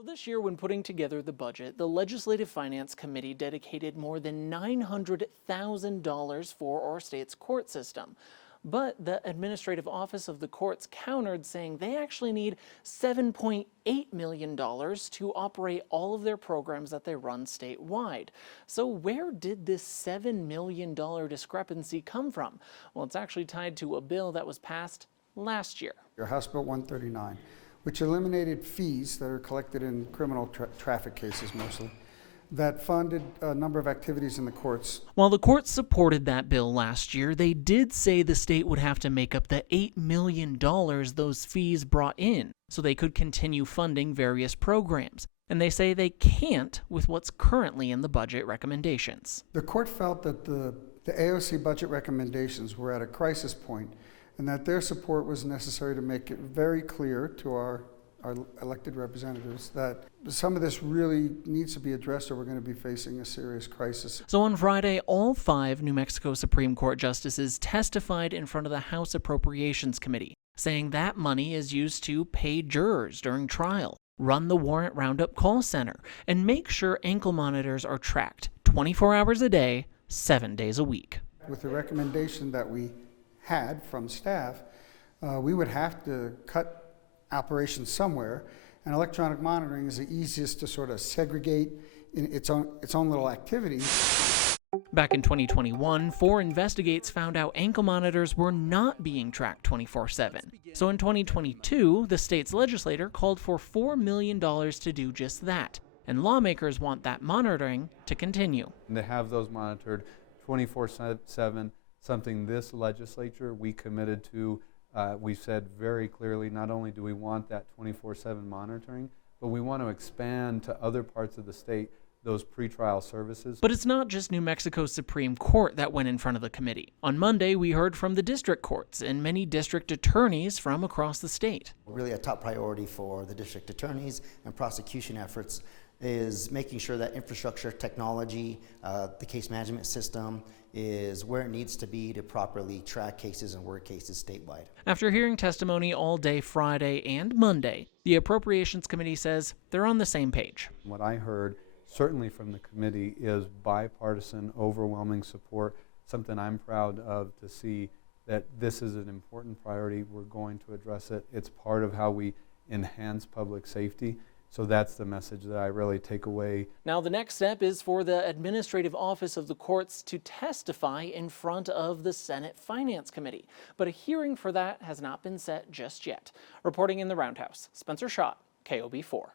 So this year, when putting together the budget, the Legislative Finance Committee dedicated more than $900,000 for our state's court system. But the Administrative Office of the Courts countered, saying they actually need $7.8 million to operate all of their programs that they run statewide. So where did this $7 million discrepancy come from? Well, it's actually tied to a bill that was passed last year. House Bill 139, which eliminated fees that are collected in criminal traffic cases mostly, that funded a number of activities in the courts. While the courts supported that bill last year, they did say the state would have to make up the $8 million those fees brought in so they could continue funding various programs. And they say they can't with what's currently in the budget recommendations. The court felt that the AOC budget recommendations were at a crisis point and that their support was necessary to make it very clear to our elected representatives that some of this really needs to be addressed or we're going to be facing a serious crisis. So on Friday, all 5 New Mexico Supreme Court justices testified in front of the House Appropriations Committee, saying that money is used to pay jurors during trial, run the warrant roundup call center, and make sure ankle monitors are tracked 24 hours a day, 7 days a week. With the recommendation that we had from staff, we would have to cut operations somewhere, and electronic monitoring is the easiest to sort of segregate in its own little activity. Back in 2021, 4 investigates found out ankle monitors were not being tracked 24/7. So in 2022, the state's legislator called for $4 million to do just that, and lawmakers want that monitoring to continue. And to have those monitored 24/7, something this legislature we committed to. We said very clearly, not only do we want that 24/7 monitoring, but we want to expand to other parts of the state those pretrial services. But it's not just New Mexico Supreme Court that went in front of the committee. On Monday, we heard from the district courts and many district attorneys from across the state. Really a top priority for the district attorneys and prosecution efforts is making sure that infrastructure, technology, the case management system is where it needs to be to properly track cases and work cases statewide. After hearing testimony all day Friday and Monday, the Appropriations Committee says they're on the same page. What I heard, certainly from the committee, is bipartisan, overwhelming support, something I'm proud of to see that this is an important priority. We're going to address it. It's part of how we enhance public safety. So that's the message that I really take away. Now the next step is for the Administrative Office of the Courts to testify in front of the Senate Finance Committee. But a hearing for that has not been set just yet. Reporting in the Roundhouse, Spencer Schott, KOB4.